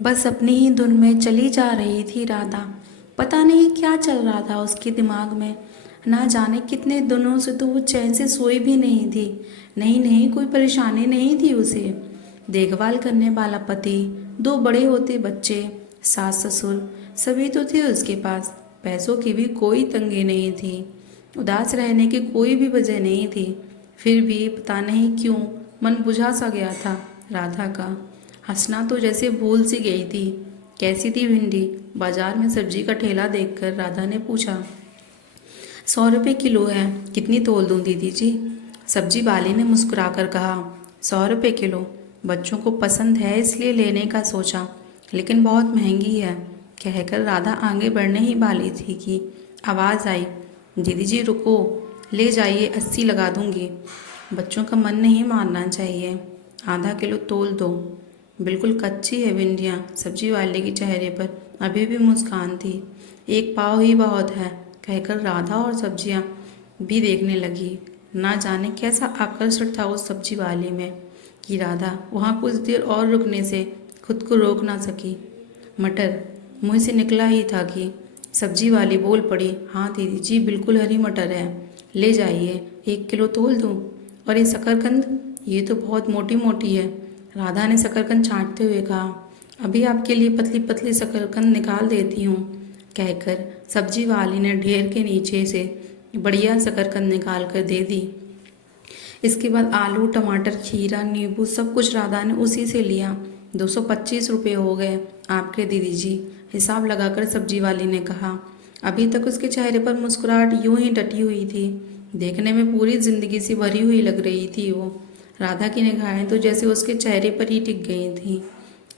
बस अपनी ही धुन में चली जा रही थी राधा। पता नहीं क्या चल रहा था उसके दिमाग में। ना जाने कितने दिनों से तो वो चैन से सोई भी नहीं थी। नहीं नहीं, कोई परेशानी नहीं थी उसे। देखभाल करने वाला पति, दो बड़े होते बच्चे, सास ससुर सभी तो थे उसके पास। पैसों की भी कोई तंगी नहीं थी। उदास रहने की कोई भी वजह नहीं थी। फिर भी पता नहीं क्यों मन बुझा सा गया था राधा का। हंसना तो जैसे भूल सी गई थी। कैसी थी भिंडी? बाजार में सब्जी का ठेला देखकर राधा ने पूछा। 100 रुपये किलो है, कितनी तोल दूं दीदी जी? सब्जी वाली ने मुस्कुराकर कहा, 100 रुपये किलो। बच्चों को पसंद है इसलिए लेने का सोचा, लेकिन बहुत महंगी है। कहकर राधा आगे बढ़ने ही वाली थी कि आवाज़ आई, दीदी जी रुको, ले जाइए, 80 लगा दूंगी। बच्चों का मन नहीं मानना चाहिए, आधा किलो तोल दो। बिल्कुल कच्ची है भिंडियाँ। सब्जी वाले के चेहरे पर अभी भी मुस्कान थी। एक पाव ही बहुत है, कहकर राधा और सब्जियाँ भी देखने लगी। ना जाने कैसा आकर्षण था उस सब्जी वाले में कि राधा वहाँ कुछ देर और रुकने से खुद को रोक ना सकी। मटर मुँह से निकला ही था कि सब्जी वाली बोल पड़ी, हाँ दीदी जी बिल्कुल हरी मटर है, ले जाइए, 1 किलो तोल दूँ। और ये शकरकंद, ये तो बहुत मोटी मोटी है। राधा ने शकरकंद छांटते हुए कहा, अभी आपके लिए पतली पतली शकरकंद निकाल देती हूँ। कहकर सब्जी वाली ने ढेर के नीचे से बढ़िया शकरकंद निकाल कर दे दी। इसके बाद आलू टमाटर खीरा नींबू सब कुछ राधा ने उसी से लिया। 225 रुपये हो गए आपके दीदी जी, हिसाब लगाकर सब्जी वाली ने कहा। अभी तक उसके चेहरे पर मुस्कुराहट यूं ही डटी हुई थी। देखने में पूरी जिंदगी से भरी हुई लग रही थी वो। राधा की निगाहें तो जैसे उसके चेहरे पर ही टिक गई थी।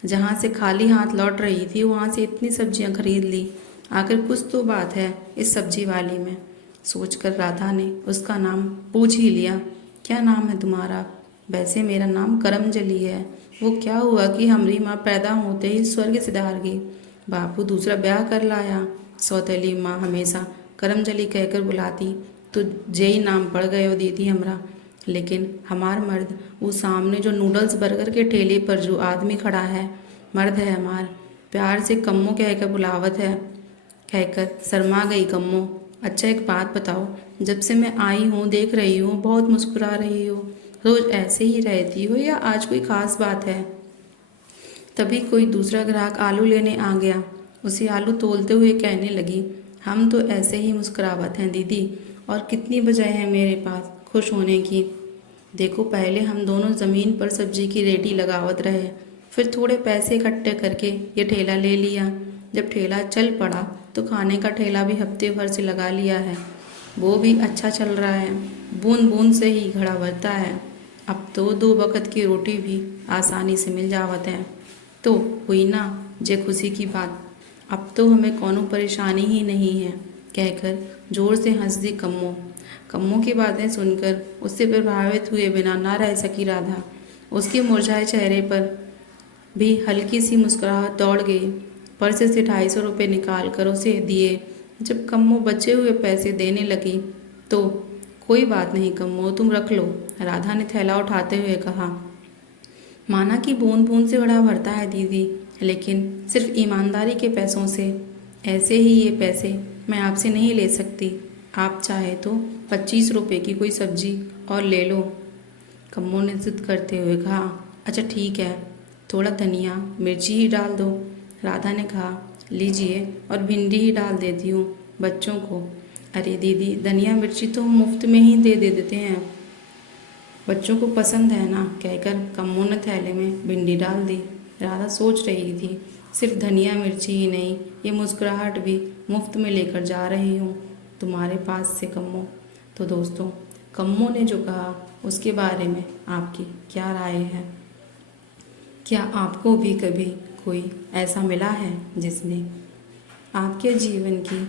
जहाँ से खाली हाथ लौट रही थी वहाँ से इतनी सब्जियाँ खरीद ली। आखिर कुछ तो बात है इस सब्जी वाली में, सोचकर राधा ने उसका नाम पूछ ही लिया। क्या नाम है तुम्हारा? वैसे मेरा नाम करमजली है। वो क्या हुआ कि हमारी माँ पैदा होते ही स्वर्ग सिधार गई। बापू दूसरा ब्याह कर लाया। सौतेली माँ हमेशा करमजली कहकर बुलाती, तो जेई नाम पड़ गए हो दीदी हमरा। लेकिन हमार मर्द, वो सामने जो नूडल्स बर्गर के ठेले पर जो आदमी खड़ा है, मर्द है हमार, प्यार से कम्मो कहकर बुलावत है। कहकर शर्मा गई कम्मो। अच्छा एक बात बताओ, जब से मैं आई हूँ देख रही हूँ बहुत मुस्कुरा रही हो, रोज ऐसे ही रहती हो या आज कोई खास बात है? तभी कोई दूसरा ग्राहक आलू लेने आ गया। उसे आलू तोलते हुए कहने लगी, हम तो ऐसे ही मुस्कुरावत हैं दीदी, और कितनी वजह है मेरे पास खुश होने की। देखो पहले हम दोनों ज़मीन पर सब्जी की रेडी लगावत रहे, फिर थोड़े पैसे इकट्ठे करके ये ठेला ले लिया। जब ठेला चल पड़ा तो खाने का ठेला भी हफ्ते भर से लगा लिया है, वो भी अच्छा चल रहा है। बूंद बूंद से ही घड़ा भरता है। अब तो 2 वक्त की रोटी भी आसानी से मिल जावत है। तो हुई ना जे खुशी की बात। अब तो हमें कोनो परेशानी ही नहीं है। कहकर जोर से हंस दी कम्मो। कम्मो की बातें सुनकर उससे प्रभावित हुए बिना ना रह सकी राधा। उसके मुरझाए चेहरे पर भी हल्की सी मुस्कुराहट दौड़ गई। पर्स से 250 रुपये निकाल कर उसे दिए। जब कम्मो बचे हुए पैसे देने लगी तो, कोई बात नहीं कम्मो, तुम रख लो, राधा ने थैला उठाते हुए कहा। माना कि बूंद बूंद से घड़ा भरता है दीदी, लेकिन सिर्फ ईमानदारी के पैसों से। ऐसे ही ये पैसे मैं आपसे नहीं ले सकती। आप चाहे तो 25 रुपये की कोई सब्जी और ले लो। कम्मो ने जिद करते हुए कहा। अच्छा ठीक है, थोड़ा धनिया मिर्ची ही डाल दो। राधा ने कहा, लीजिए, और भिंडी ही डाल देती हूँ बच्चों को। अरे दीदी, धनिया मिर्ची तो मुफ्त में ही दे देते हैं, बच्चों को पसंद है ना। कहकर कम्मो ने थैले में भिंडी डाल दी। राधा सोच रही थी, सिर्फ धनिया मिर्ची ही नहीं, ये मुस्कुराहट भी मुफ्त में लेकर जा रही हूँ तुम्हारे पास से कम्मो। तो दोस्तों, कम्मो ने जो कहा उसके बारे में आपकी क्या राय है? क्या आपको भी कभी कोई ऐसा मिला है जिसने आपके जीवन की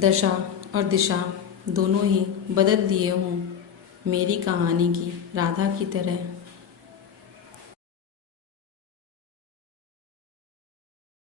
दशा और दिशा दोनों ही बदल दिए हों, मेरी कहानी की राधा की तरह?